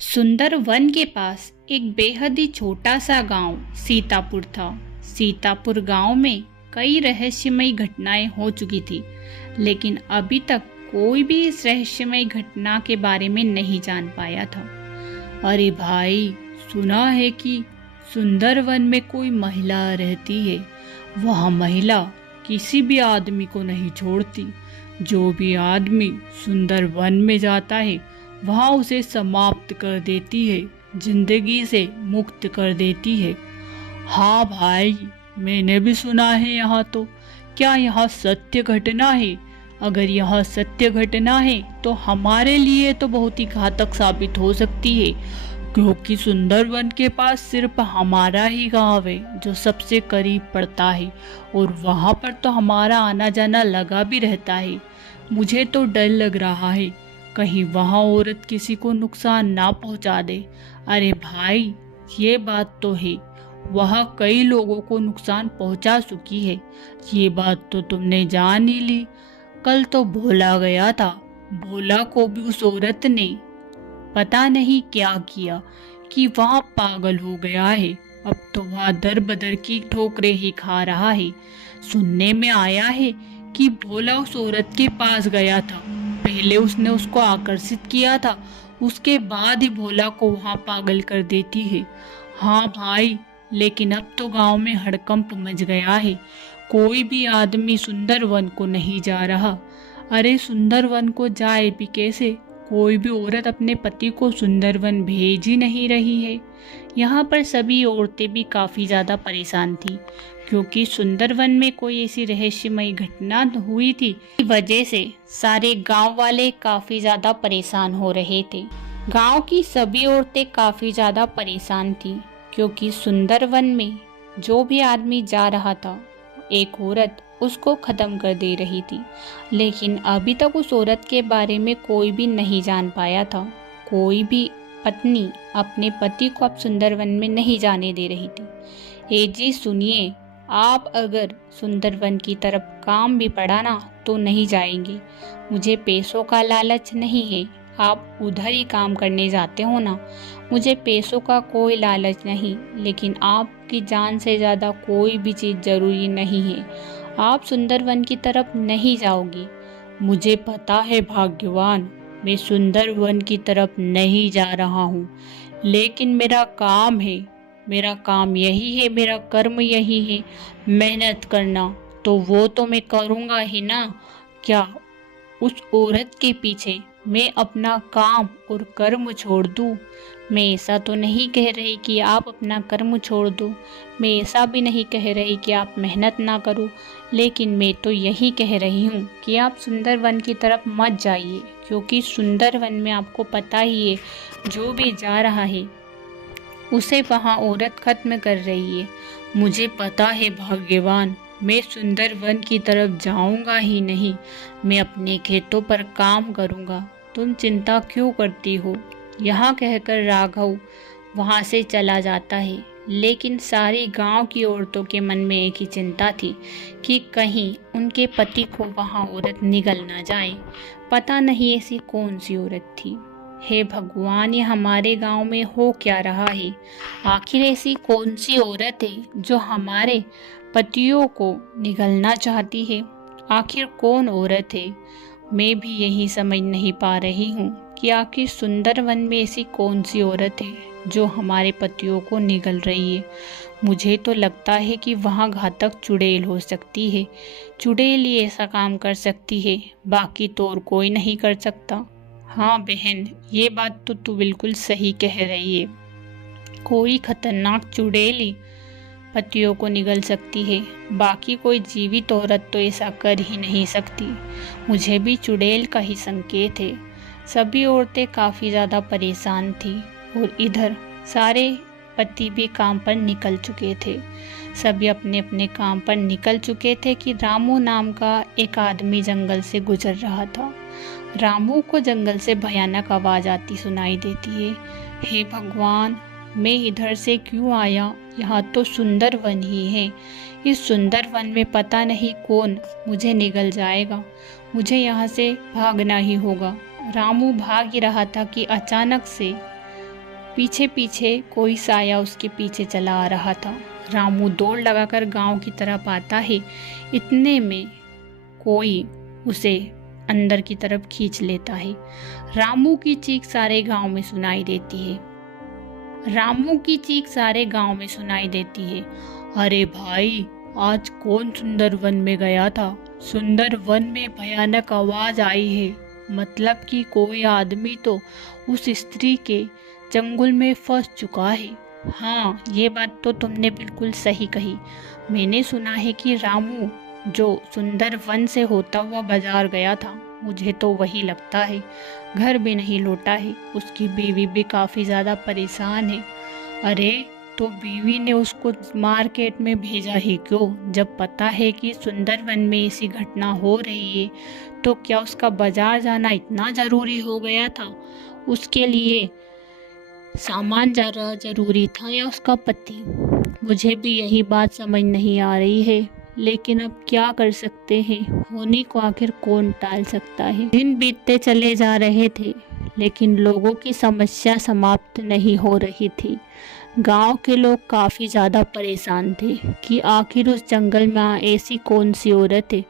सुंदर वन के पास एक बेहद ही छोटा सा गांव सीतापुर था। सीतापुर गांव में कई रहस्यमयी घटनाएं हो चुकी थी, लेकिन अभी तक कोई भी इस रहस्यमयी घटना के बारे में नहीं जान पाया था। अरे भाई, सुना है कि सुंदर वन में कोई महिला रहती है। वह महिला किसी भी आदमी को नहीं छोड़ती। जो भी आदमी सुंदर वन में जाता है वहाँ उसे समाप्त कर देती है, जिंदगी से मुक्त कर देती है। हाँ भाई, मैंने भी सुना है। यहाँ तो क्या यह सत्य घटना है? अगर यह सत्य घटना है तो हमारे लिए तो बहुत ही घातक साबित हो सकती है, क्योंकि सुंदरवन के पास सिर्फ हमारा ही गांव है जो सबसे करीब पड़ता है, और वहाँ पर तो हमारा आना जाना लगा भी रहता है। मुझे तो डर लग रहा है कहीं वहाँ औरत किसी को नुकसान ना पहुँचा दे। अरे भाई, ये बात तो है, वह कई लोगों को नुकसान पहुँचा चुकी है। ये बात तो तुमने जान ही ली। कल तो भोला गया था। भोला को भी उस औरत ने पता नहीं क्या किया कि वह पागल हो गया है। अब तो वह दर बदर की ठोकरें ही खा रहा है। सुनने में आया है कि भोला उस औरत के पास गया था। पहले उसने उसको आकर्षित किया था, उसके बाद ही भोला को वहाँ पागल कर देती है। हाँ भाई, लेकिन अब तो गांव में हड़कंप मच गया है। कोई भी आदमी सुंदरवन को नहीं जा रहा। अरे सुंदरवन को जाए भी कैसे? कोई भी औरत अपने पति को सुंदरवन भेज ही नहीं रही है। यहाँ पर सभी औरतें भी काफ़ी ज़्यादा परेशान थी, क्योंकि सुंदरवन में कोई ऐसी रहस्यमयी घटना हुई थी। इस वजह से सारे गांव वाले काफ़ी ज़्यादा परेशान हो रहे थे। गांव की सभी औरतें काफ़ी ज़्यादा परेशान थी, क्योंकि सुंदरवन में जो भी आदमी जा रहा था, एक औरत उसको ख़त्म कर दे रही थी। लेकिन अभी तक उस औरत के बारे में कोई भी नहीं जान पाया था। कोई भी पत्नी अपने पति को अब सुंदरवन में नहीं जाने दे रही थी। ए जी सुनिए, आप अगर सुंदरवन की तरफ काम भी पड़ा ना तो नहीं जाएंगे। मुझे पैसों का लालच नहीं है। आप उधर ही काम करने जाते हो ना। मुझे पैसों का कोई लालच नहीं, लेकिन आपकी जान से ज़्यादा कोई भी चीज़ ज़रूरी नहीं है। आप सुंदरवन की तरफ नहीं जाओगी। मुझे पता है भाग्यवान, मैं सुंदरवन की तरफ नहीं जा रहा हूँ, लेकिन मेरा काम है। मेरा काम यही है, मेरा कर्म यही है, मेहनत करना। तो वो तो मैं करूँगा ही ना। क्या उस औरत के पीछे मैं अपना काम और कर्म छोड़ दूँ? मैं ऐसा तो नहीं कह रही कि आप अपना कर्म छोड़ दो। मैं ऐसा भी नहीं कह रही कि आप मेहनत ना करो। लेकिन मैं तो यही कह रही हूँ कि आप सुंदरवन की तरफ मत जाइए, क्योंकि सुंदरवन में आपको पता ही है, जो भी जा रहा है उसे वहाँ औरत खत्म कर रही है। मुझे पता है भाग्यवान, मैं सुंदरवन की तरफ जाऊंगा ही नहीं। मैं अपने खेतों पर काम करूंगा। तुम चिंता क्यों करती हो? यहाँ कहकर राघव वहाँ से चला जाता है। लेकिन सारी गांव की औरतों के मन में एक ही चिंता थी कि कहीं उनके पति को वहाँ औरत निगल ना जाए। पता नहीं ऐसी कौन सी औरत थी। हे भगवान, ये हमारे गांव में हो क्या रहा है? आखिर ऐसी कौन सी औरत है जो हमारे पतियों को निगलना चाहती है? आखिर कौन औरत है? मैं भी यही समझ नहीं पा रही हूँ कि आखिर सुंदरवन में ऐसी कौन सी औरत है जो हमारे पतियों को निगल रही है। मुझे तो लगता है कि वहाँ घातक चुड़ैल हो सकती है। चुड़ैल ही ऐसा काम कर सकती है, बाकी तो और कोई नहीं कर सकता। हाँ बहन, ये बात तो तू बिल्कुल सही कह रही है। कोई खतरनाक चुड़ैल ही पतियों को निगल सकती है, बाकी कोई जीवित औरत तो ऐसा कर ही नहीं सकती। मुझे भी चुड़ैल का ही संकेत है। सभी औरतें काफ़ी ज़्यादा परेशान थी, और इधर सारे पति भी काम पर निकल चुके थे। सभी अपने अपने काम पर निकल चुके थे कि रामू नाम का एक आदमी जंगल से गुजर रहा था। रामू को जंगल से भयानक आवाज़ आती सुनाई देती है। हे भगवान, मैं इधर से क्यों आया? यहाँ तो सुंदर वन ही है। इस सुंदर वन में पता नहीं कौन मुझे निगल जाएगा। मुझे यहाँ से भागना ही होगा। रामू भाग ही रहा था कि अचानक से पीछे पीछे कोई साया उसके पीछे चला आ रहा था। रामू दौड़ लगाकर गांव की तरफ आता है। इतने में कोई उसे अंदर की तरफ खींच लेता है। रामू की चीख सारे गांव में सुनाई देती है। रामू की चीख सारे गांव में सुनाई देती है। अरे भाई, आज कौन सुंदरवन में गया था? सुंदरवन में भयानक आवाज आई है। मतलब कि कोई आदमी तो उस स्त्री के चंगुल में फंस चुका है। हाँ, ये बात तो तुमने बिल्कुल सही कही। मैंने सुना है कि रामू जो सुंदरवन से होता हुआ बाजार गया था, मुझे तो वही लगता है। घर भी नहीं लौटा है। उसकी बीवी भी काफ़ी ज़्यादा परेशान है। अरे, तो बीवी ने उसको मार्केट में भेजा ही क्यों? जब पता है कि सुंदरवन में ऐसी घटना हो रही है, तो क्या उसका बाजार जाना इतना ज़रूरी हो गया था? उसके लिए सामान ज़्यादा ज़रूरी था या उसका पति? मुझे भी यही बात समझ नहीं आ रही है, लेकिन अब क्या कर सकते हैं? होने को आखिर कौन टाल सकता है? दिन बीतते चले जा रहे थे, लेकिन लोगों की समस्या समाप्त नहीं हो रही थी। गांव के लोग काफ़ी ज़्यादा परेशान थे कि आखिर उस जंगल में ऐसी कौन सी औरत है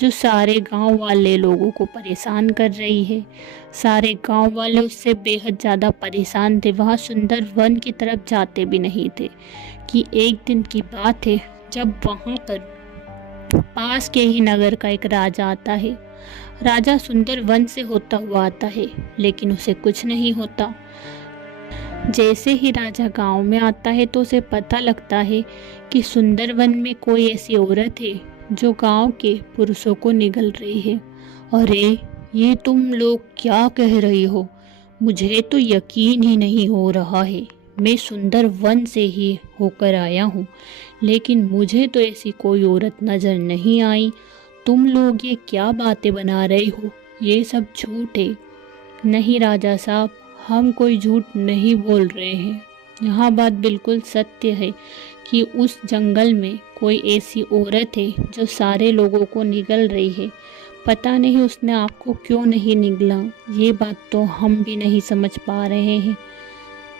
जो सारे गांव वाले लोगों को परेशान कर रही है। सारे गांव वाले उससे बेहद ज़्यादा परेशान थे। वह सुंदर वन की तरफ जाते भी नहीं थे कि एक दिन की बात है जब वहाँ पर पास के ही नगर का एक राजा आता है। राजा सुंदर वन से होता हुआ आता है, लेकिन उसे कुछ नहीं होता। जैसे ही राजा गांव में आता है तो उसे पता लगता है कि सुंदरवन में कोई ऐसी औरत है जो गांव के पुरुषों को निगल रही है। अरे, ये तुम लोग क्या कह रही हो? मुझे तो यकीन ही नहीं हो रहा है। मैं सुंदरवन से ही होकर आया हूँ, लेकिन मुझे तो ऐसी कोई औरत नज़र नहीं आई। तुम लोग ये क्या बातें बना रहे हो? ये सब झूठ है। नहीं राजा साहब, हम कोई झूठ नहीं बोल रहे हैं। यहाँ बात बिल्कुल सत्य है कि उस जंगल में कोई ऐसी औरत है जो सारे लोगों को निगल रही है। पता नहीं उसने आपको क्यों नहीं निगला। ये बात तो हम भी नहीं समझ पा रहे हैं।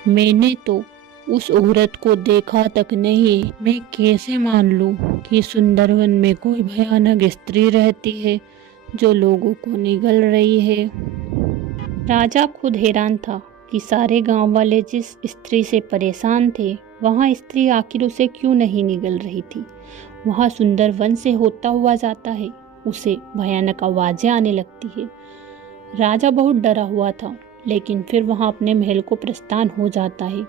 मैंने तो उस औरत को देखा तक नहीं। मैं कैसे मान लूँ कि सुंदरवन में कोई भयानक स्त्री रहती है जो लोगों को निगल रही है। राजा खुद हैरान था कि सारे गांव वाले जिस स्त्री से परेशान थे, वहाँ स्त्री आखिर उसे क्यों नहीं निगल रही थी। वहाँ सुंदरवन से होता हुआ जाता है, उसे भयानक आवाज़ें आने लगती है। राजा बहुत डरा हुआ था, लेकिन फिर वहाँ अपने महल को प्रस्थान हो जाता है।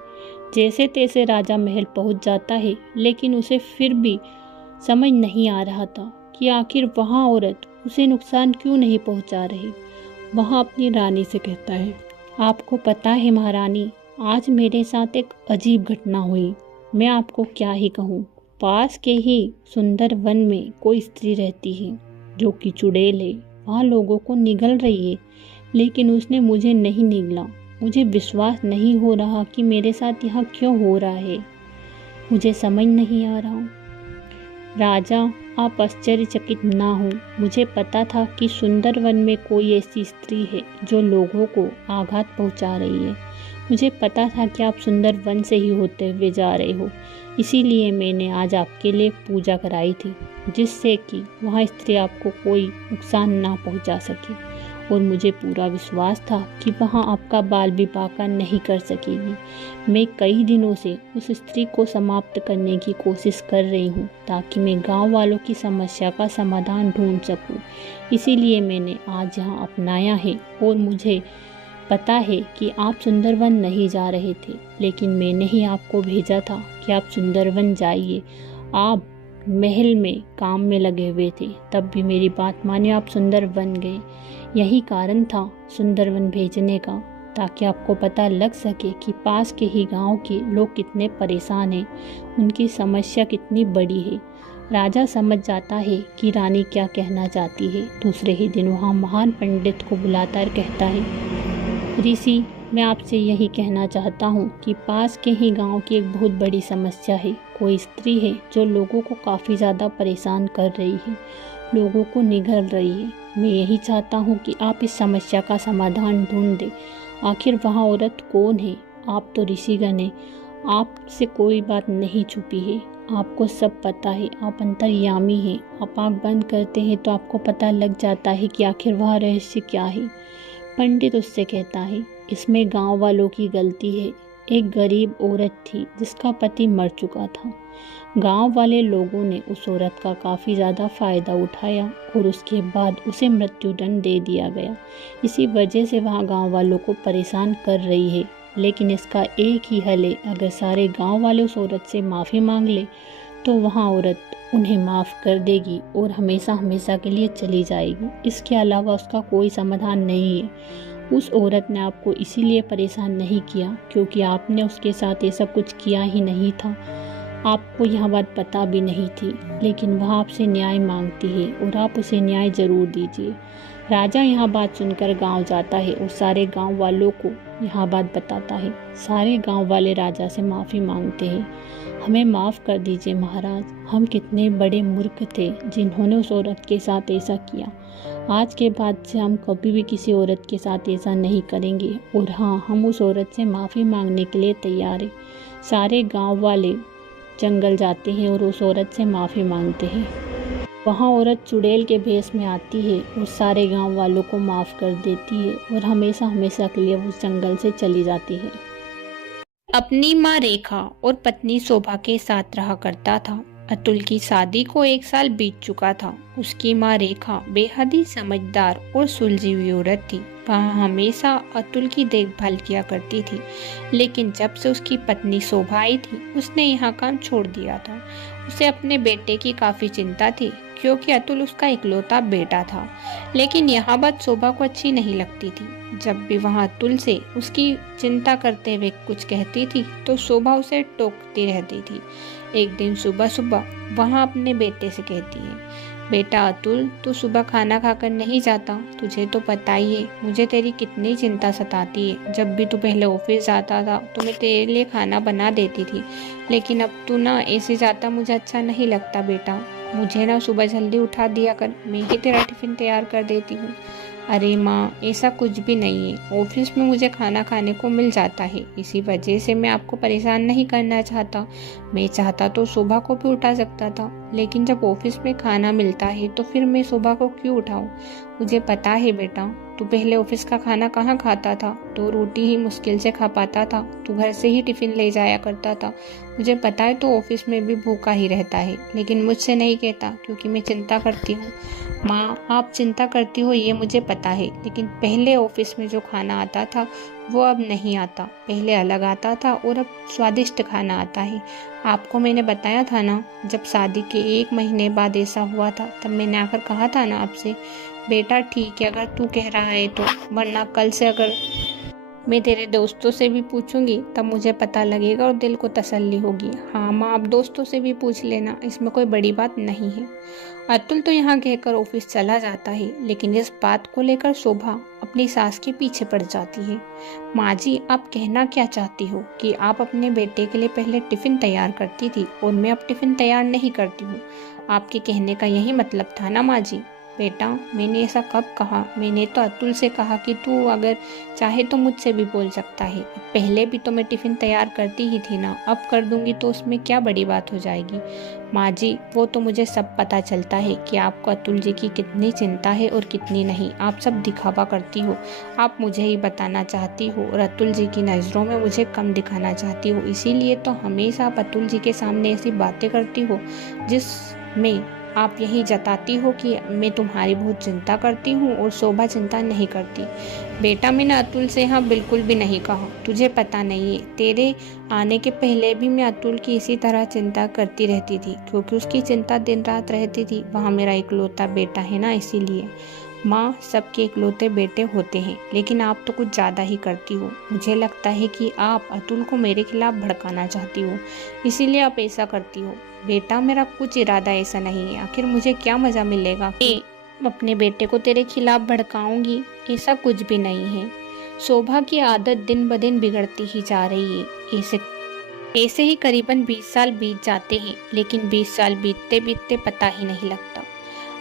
जैसे तैसे राजा महल पहुँच जाता है, लेकिन उसे फिर भी समझ नहीं आ रहा था कि आखिर वहाँ औरत उसे नुकसान क्यों नहीं पहुँचा रही। वहाँ अपनी रानी से कहता है, आपको पता है महारानी, आज मेरे साथ एक अजीब घटना हुई। मैं आपको क्या ही कहूँ। पास के ही सुंदर वन में कोई स्त्री रहती है जो कि चुड़ैल है। वहाँ लोगों को निगल रही है, लेकिन उसने मुझे नहीं निगला। मुझे विश्वास नहीं हो रहा कि मेरे साथ यहाँ क्यों हो रहा है। मुझे समझ नहीं आ रहा। राजा, आप आश्चर्यचकित ना हो। मुझे पता था कि सुंदरवन में कोई ऐसी स्त्री है जो लोगों को आघात पहुंचा रही है। मुझे पता था कि आप सुंदरवन से ही होते हुए जा रहे हो। इसीलिए मैंने आज आपके लिए पूजा कराई थी, जिससे कि वहाँ स्त्री आपको कोई नुकसान ना पहुंचा सके। और मुझे पूरा विश्वास था कि वहाँ आपका बाल विवाह नहीं कर सकेगी। मैं कई दिनों से उस स्त्री को समाप्त करने की कोशिश कर रही हूँ, ताकि मैं गांव वालों की समस्या का समाधान ढूंढ सकूँ। इसीलिए मैंने आज यहाँ अपनाया है। और मुझे पता है कि आप सुंदरवन नहीं जा रहे थे, लेकिन मैंने ही आपको भेजा था कि आप सुंदरवन जाइए। आप महल में काम में लगे हुए थे, तब भी मेरी बात माने आप सुंदरवन गए। यही कारण था सुंदरवन भेजने का, ताकि आपको पता लग सके कि पास के ही गांव के लोग कितने परेशान हैं, उनकी समस्या कितनी बड़ी है। राजा समझ जाता है कि रानी क्या कहना चाहती है। दूसरे ही दिन वहाँ महान पंडित को बुलाता और कहता है, ऋषि, मैं आपसे यही कहना चाहता हूँ कि पास के ही गांव की एक बहुत बड़ी समस्या है। कोई स्त्री है जो लोगों को काफ़ी ज़्यादा परेशान कर रही है, लोगों को निगल रही है। मैं यही चाहता हूँ कि आप इस समस्या का समाधान ढूंढ दें। आखिर वहाँ औरत कौन है? आप तो ऋषिगण हैं, आपसे कोई बात नहीं छुपी है, आपको सब पता है, आप अंतर्यामी हैं। आप आँख बंद करते हैं तो आपको पता लग जाता है कि आखिर वह रहस्य क्या है। पंडित उससे कहता है, इसमें गांव वालों की गलती है। एक गरीब औरत थी जिसका पति मर चुका था। गांव वाले लोगों ने उस औरत का काफ़ी ज़्यादा फ़ायदा उठाया और उसके बाद उसे मृत्युदंड दे दिया गया। इसी वजह से वह गांव वालों को परेशान कर रही है। लेकिन इसका एक ही हल है, अगर सारे गांव वाले उस औरत से माफ़ी मांग ले तो वह औरत उन्हें माफ़ कर देगी और हमेशा हमेशा के लिए चली जाएगी। इसके अलावा उसका कोई समाधान नहीं है। उस औरत ने आपको इसीलिए परेशान नहीं किया क्योंकि आपने उसके साथ ये सब कुछ किया ही नहीं था। आपको यह बात पता भी नहीं थी, लेकिन वह आपसे न्याय मांगती है और आप उसे न्याय जरूर दीजिए। राजा यह बात सुनकर गांव जाता है और सारे गांव वालों को यह बात बताता है। सारे गांव वाले राजा से माफ़ी मांगते हैं। हमें माफ़ कर दीजिए महाराज, हम कितने बड़े मूर्ख थे जिन्होंने उस औरत के साथ ऐसा किया। आज के बाद से हम कभी भी किसी औरत के साथ ऐसा नहीं करेंगे और हाँ, हम उस औरत से माफ़ी मांगने के लिए तैयार हैं। सारे गांव वाले जंगल जाते हैं और उस औरत से माफ़ी मांगते हैं। वहाँ औरत चुड़ैल के भेष में आती है और सारे गांव वालों को माफ़ कर देती है और हमेशा हमेशा के लिए उस जंगल से चली जाती है। अपनी माँ रेखा और पत्नी शोभा के साथ रहा करता था। अतुल की शादी को 1 साल बीत चुका था। उसकी माँ रेखा बेहद ही समझदार और सुलझी हुई औरत थी। वह हमेशा अतुल की देखभाल किया करती थी, लेकिन जब से उसकी पत्नी शोभा आई थी उसने यह काम छोड़ दिया था। उसे अपने बेटे की काफ़ी चिंता थी क्योंकि अतुल उसका इकलौता बेटा था। लेकिन यह बात शोभा को अच्छी नहीं लगती थी। जब भी वह अतुल से उसकी चिंता करते हुए कुछ कहती थी तो शोभा उसे टोकती रहती थी। एक दिन सुबह सुबह वह अपने बेटे से कहती है, बेटा अतुल, तू सुबह खाना खाकर नहीं जाता। तुझे तो पता ही है मुझे तेरी कितनी चिंता सताती है। जब भी तू पहले ऑफिस जाता था तो मैं तेरे लिए खाना बना देती थी, लेकिन अब तू ना ऐसे जाता, मुझे अच्छा नहीं लगता बेटा। मुझे ना सुबह जल्दी उठा दिया कर, मैं ही तेरा टिफिन तैयार कर देती हूँ। अरे माँ, ऐसा कुछ भी नहीं है। ऑफिस में मुझे खाना खाने को मिल जाता है, इसी वजह से मैं आपको परेशान नहीं करना चाहता। मैं चाहता तो सुबह को भी उठा सकता था, लेकिन जब ऑफिस में खाना मिलता है तो फिर मैं सुबह को क्यों उठाऊं? मुझे पता है बेटा, तू पहले ऑफिस का खाना कहाँ खाता था? 2 रोटी ही मुश्किल से खा पाता था। तू घर से ही टिफिन ले जाया करता था। मुझे पता है तो ऑफिस में भी भूखा ही रहता है, लेकिन मुझसे नहीं कहता क्योंकि मैं चिंता करती हूँ। माँ, आप चिंता करती हो ये मुझे पता है, लेकिन पहले ऑफिस में जो खाना आता था वो अब नहीं आता। पहले अलग आता था और अब स्वादिष्ट खाना आता है। आपको मैंने बताया था ना, जब शादी के 1 महीने बाद ऐसा हुआ था तब मैंने आकर कहा था ना आपसे, बेटा ठीक है अगर तू कह रहा है तो, वरना कल से अगर मैं तेरे दोस्तों से भी पूछूंगी तब मुझे पता लगेगा और दिल को तसल्ली होगी। हाँ माँ, आप दोस्तों से भी पूछ लेना, इसमें कोई बड़ी बात नहीं है। अतुल तो यहाँ कहकर ऑफिस चला जाता है, लेकिन इस बात को लेकर शोभा अपनी सास के पीछे पड़ जाती है। माँ जी, आप कहना क्या चाहती हो कि आप अपने बेटे के लिए पहले टिफिन तैयार करती थी और मैं अब टिफिन तैयार नहीं करती हूँ? आपके कहने का यही मतलब था ना माँ जी? बेटा, मैंने ऐसा कब कहा? मैंने तो अतुल से कहा कि तू अगर चाहे तो मुझसे भी बोल सकता है। पहले भी तो मैं टिफ़िन तैयार करती ही थी ना, अब कर दूंगी तो उसमें क्या बड़ी बात हो जाएगी? माँ जी, वो तो मुझे सब पता चलता है कि आपको अतुल जी की कितनी चिंता है और कितनी नहीं। आप सब दिखावा करती हो, आप मुझे ही बताना चाहती हो और अतुल जी की नज़रों में मुझे कम दिखाना चाहती हो। इसीलिए तो हमेशा आप अतुल जी के सामने ऐसी बातें करती हो जिसमें आप यही जताती हो कि मैं तुम्हारी बहुत चिंता करती हूँ और शोभा चिंता नहीं करती। बेटा, मैंने अतुल से हाँ बिल्कुल भी नहीं कहा। तुझे पता नहीं है, तेरे आने के पहले भी मैं अतुल की इसी तरह चिंता करती रहती थी, क्योंकि उसकी चिंता दिन रात रहती थी। वहाँ मेरा इकलौता बेटा है ना, इसीलिए। माँ, सबके इकलौते बेटे होते हैं, लेकिन आप तो कुछ ज़्यादा ही करती हो। मुझे लगता है कि आप अतुल को मेरे खिलाफ भड़काना चाहती हो, इसीलिए आप ऐसा करती हो। बेटा, मेरा कुछ इरादा ऐसा नहीं है। आखिर मुझे क्या मज़ा मिलेगा कि अपने बेटे को तेरे खिलाफ भड़काऊंगी? ऐसा कुछ भी नहीं है। शोभा की आदत दिन ब दिन बिगड़ती ही जा रही है। ऐसे ही करीबन 20 साल बीत जाते हैं, लेकिन 20 साल बीतते बीतते पता ही नहीं लगता।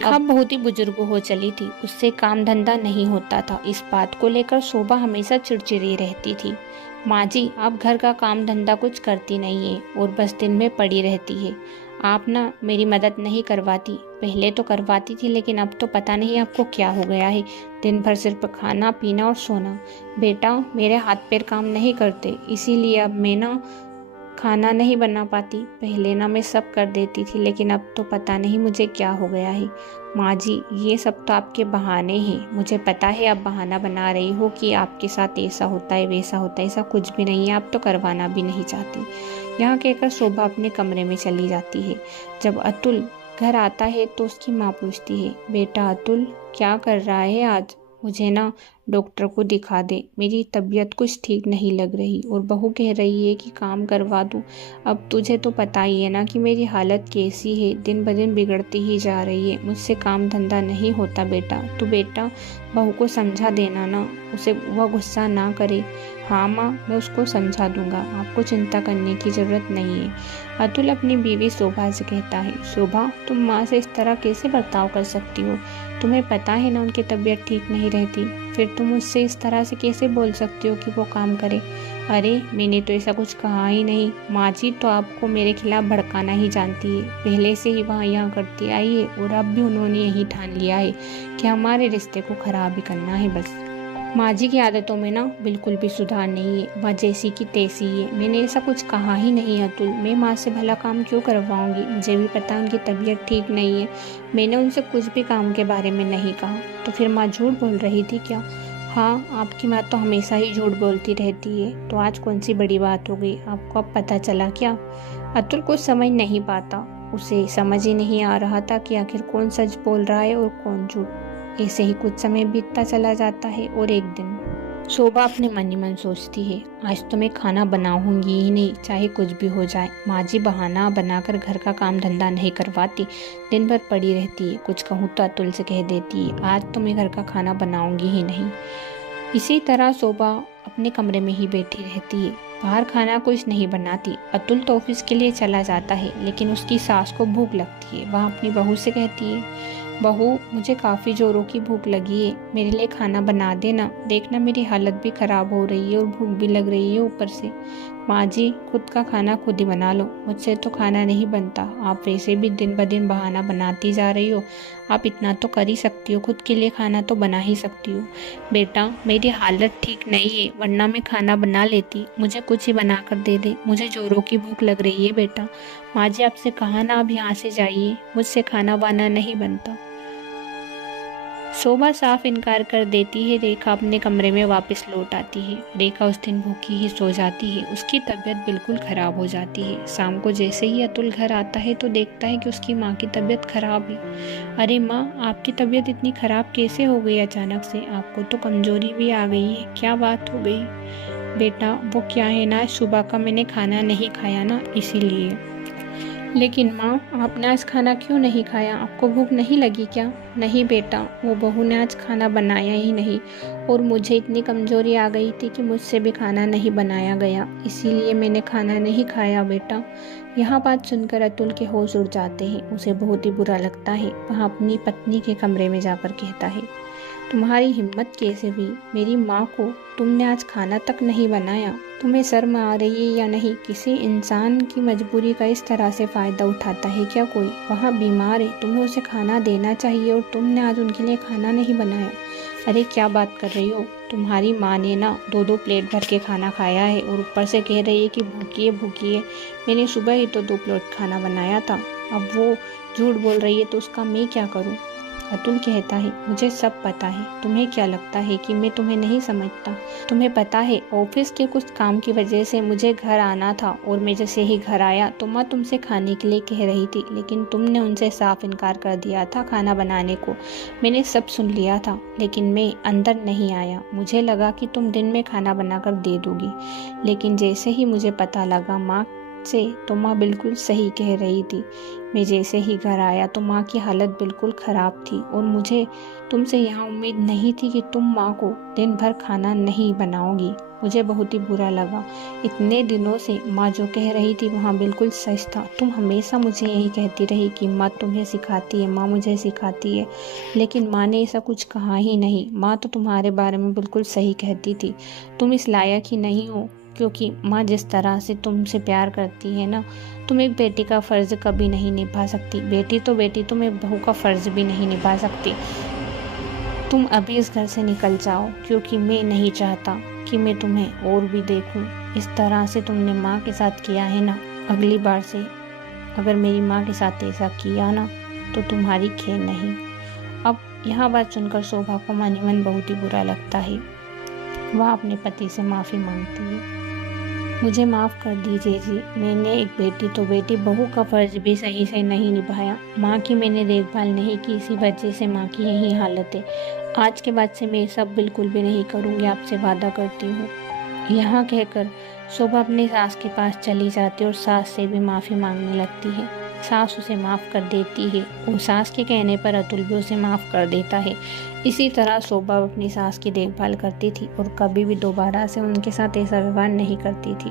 अब बहुत ही बुजुर्ग हो चली थी, उससे काम धंधा नहीं होता था। इस बात को लेकर शोभा हमेशा चिड़चिड़ी रहती थी। माँ जी, आप घर का काम धंधा कुछ करती नहीं है और बस दिन में पड़ी रहती है। आप ना मेरी मदद नहीं करवाती। पहले तो करवाती थी, लेकिन अब तो पता नहीं आपको क्या हो गया है। दिन भर सिर्फ खाना पीना और सोना। बेटा, मेरे हाथ पैर काम नहीं करते, इसीलिए अब मैं ना खाना नहीं बना पाती। पहले ना मैं सब कर देती थी, लेकिन अब तो पता नहीं मुझे क्या हो गया है। माँ जी, ये सब तो आपके बहाने हैं। मुझे पता है आप बहाना बना रही हो कि आपके साथ ऐसा होता है वैसा होता है। ऐसा कुछ भी नहीं है, आप तो करवाना भी नहीं चाहती। यहाँ कहकर शोभा अपने कमरे में चली जाती है। जब अतुल घर आता है तो उसकी माँ पूछती है, बेटा अतुल, क्या कर रहा है आज? मुझे ना डॉक्टर को दिखा दे, मेरी तबीयत कुछ ठीक नहीं लग रही। और बहू कह रही है कि काम करवा दूँ। अब तुझे तो पता ही है ना कि मेरी हालत कैसी है, दिन ब दिन बिगड़ती ही जा रही है। मुझसे काम धंधा नहीं होता बेटा। तो बेटा बहू को समझा देना ना, उसे वह गुस्सा ना करे। हाँ माँ, मैं उसको समझा दूंगा, आपको चिंता करने की ज़रूरत नहीं है। अतुल अपनी बीवी शोभा से कहता है, शोभा, तुम माँ से इस तरह कैसे बर्ताव कर सकती हो? तुम्हें पता है ना उनकी तबीयत ठीक नहीं रहती, फिर तुम उससे इस तरह से कैसे बोल सकती हो कि वो काम करे? अरे मैंने तो ऐसा कुछ कहा ही नहीं। माँ जी तो आपको मेरे खिलाफ भड़काना ही जानती है। पहले से ही वहाँ यहाँ करती आई है और अब भी उन्होंने यही ठान लिया है कि हमारे रिश्ते को खराब ही करना है बस। माँ जी की आदतों में ना बिल्कुल भी सुधार नहीं है, वह जैसी की तैसी है। मैंने ऐसा कुछ कहा ही नहीं अतुल। मैं माँ से भला काम क्यों करवाऊंगी? मुझे भी पता उनकी तबीयत ठीक नहीं है। मैंने उनसे कुछ भी काम के बारे में नहीं कहा। तो फिर माँ झूठ बोल रही थी क्या? हाँ, आपकी माँ तो हमेशा ही झूठ बोलती रहती है। तो आज कौन सी बड़ी बात हो गई? आपको अब पता चला क्या? अतुल कुछ समझ नहीं पाता। उसे समझ ही नहीं आ रहा था कि आखिर कौन सच बोल रहा है और कौन झूठ। ऐसे ही कुछ समय बीतता चला जाता है और एक दिन शोभा अपने मन ही मन सोचती है, आज तो मैं खाना बनाऊंगी ही नहीं, चाहे कुछ भी हो जाए। माँ जी बहाना बनाकर घर का काम धंधा नहीं करवाती, दिन भर पड़ी रहती है। कुछ कहूँ तो अतुल से कह देती है, आज तो मैं घर का खाना बनाऊंगी ही नहीं। इसी तरह शोभा अपने कमरे में ही बैठी रहती है, बाहर खाना कुछ नहीं बनाती। अतुल तो ऑफिस के लिए चला जाता है, लेकिन उसकी सास को भूख लगती है। वह अपनी बहू से कहती है, बहू, मुझे काफ़ी ज़ोरों की भूख लगी है, मेरे लिए खाना बना देना। देखना मेरी हालत भी ख़राब हो रही है और भूख भी लग रही है ऊपर से। माँ जी, खुद का खाना खुद ही बना लो, मुझसे तो खाना नहीं बनता। आप वैसे भी दिन ब दिन बहाना बनाती जा रही हो, आप इतना तो कर ही सकती हो, खुद के लिए खाना तो बना ही सकती हो। बेटा, मेरी हालत ठीक नहीं है, वरना मैं खाना बना लेती। मुझे कुछ ही बना कर दे दे, मुझे ज़ोरों की भूख लग रही है बेटा। माँ जी आपसे कहा ना अब यहाँ से जाइए, मुझसे खाना वाना नहीं बनता। शोभा साफ इनकार कर देती है। रेखा अपने कमरे में वापस लौट आती है। रेखा उस दिन भूखी ही सो जाती है। उसकी तबीयत बिल्कुल खराब हो जाती है। शाम को जैसे ही अतुल घर आता है तो देखता है कि उसकी माँ की तबीयत खराब है। अरे माँ, आपकी तबीयत इतनी खराब कैसे हो गई अचानक से? आपको तो कमजोरी भी आ गई है, क्या बात हो गई? बेटा वो क्या है ना, सुबह का मैंने खाना नहीं खाया ना, इसीलिए। लेकिन माँ, आपने आज खाना क्यों नहीं खाया? आपको भूख नहीं लगी क्या? नहीं बेटा, वो बहू ने आज खाना बनाया ही नहीं और मुझे इतनी कमजोरी आ गई थी कि मुझसे भी खाना नहीं बनाया गया, इसीलिए मैंने खाना नहीं खाया बेटा। यह बात सुनकर अतुल के होश उड़ जाते हैं। उसे बहुत ही बुरा लगता है। वह अपनी पत्नी के कमरे में जाकर कहता है, तुम्हारी हिम्मत कैसे हुई? मेरी माँ को तुमने आज खाना तक नहीं बनाया। तुम्हें शर्म आ रही है या नहीं? किसी इंसान की मजबूरी का इस तरह से फ़ायदा उठाता है क्या कोई? वहाँ बीमार है, तुम्हें उसे खाना देना चाहिए और तुमने आज उनके लिए खाना नहीं बनाया। अरे क्या बात कर रही हो? तुम्हारी माँ ने ना 2-2 प्लेट भर के खाना खाया है और ऊपर से कह रही है कि भूखी है भूखी है। मैंने सुबह ही तो 2 प्लेट खाना बनाया था। अब वो झूठ बोल रही है तो उसका मैं क्या करूँ? अतुल कहता है, मुझे सब पता है। तुम्हें क्या लगता है कि मैं तुम्हें नहीं समझता? तुम्हें पता है ऑफिस के कुछ काम की वजह से मुझे घर आना था और मैं जैसे ही घर आया तो माँ तुमसे खाने के लिए कह रही थी, लेकिन तुमने उनसे साफ इनकार कर दिया था खाना बनाने को। मैंने सब सुन लिया था, लेकिन मैं अंदर नहीं आया। मुझे लगा कि तुम दिन में खाना बनाकर दे दोगी, लेकिन जैसे ही मुझे पता लगा माँ से, तो माँ बिल्कुल सही कह रही थी। मैं जैसे ही घर आया तो माँ की हालत बिल्कुल ख़राब थी और मुझे तुमसे यहाँ उम्मीद नहीं थी कि तुम माँ को दिन भर खाना नहीं बनाओगी। मुझे बहुत ही बुरा लगा। इतने दिनों से माँ जो कह रही थी वहाँ बिल्कुल सच था। तुम हमेशा मुझे यही कहती रही कि माँ तुम्हें सिखाती है, माँ मुझे सिखाती है, लेकिन माँ ने ऐसा कुछ कहा ही नहीं। माँ तो तुम्हारे बारे में बिल्कुल सही कहती थी। तुम इस लायक ही नहीं हो क्योंकि माँ जिस तरह से तुमसे प्यार करती है ना, तुम एक बेटी का फ़र्ज़ कभी नहीं निभा सकती। बेटी तो बेटी, तुम एक बहू का फ़र्ज़ भी नहीं निभा सकती। तुम अभी इस घर से निकल जाओ, क्योंकि मैं नहीं चाहता कि मैं तुम्हें और भी देखूं। इस तरह से तुमने माँ के साथ किया है ना, अगली बार से अगर मेरी माँ के साथ ऐसा किया ना तो तुम्हारी खैर नहीं। अब यह बात सुनकर शोभा को मन ही मन बहुत ही बुरा लगता है। वह अपने पति से माफ़ी मांगती है। मुझे माफ़ कर दीजिए जी, मैंने एक बेटी तो बेटी, बहू का फ़र्ज़ भी सही से नहीं निभाया। माँ की मैंने देखभाल नहीं की, इसी वजह से माँ की यही हालत है। आज के बाद से मैं सब बिल्कुल भी नहीं करूँगी, आपसे वादा करती हूँ। यहाँ कहकर शोभा अपनी सास के पास चली जाती है और सास से भी माफ़ी मांगने लगती है। सास उसे माफ़ कर देती है और सास के कहने पर अतुल भी उसे माफ़ कर देता है। इसी तरह शोभा अपनी सास की देखभाल करती थी और कभी भी दोबारा से उनके साथ ऐसा व्यवहार नहीं करती थी।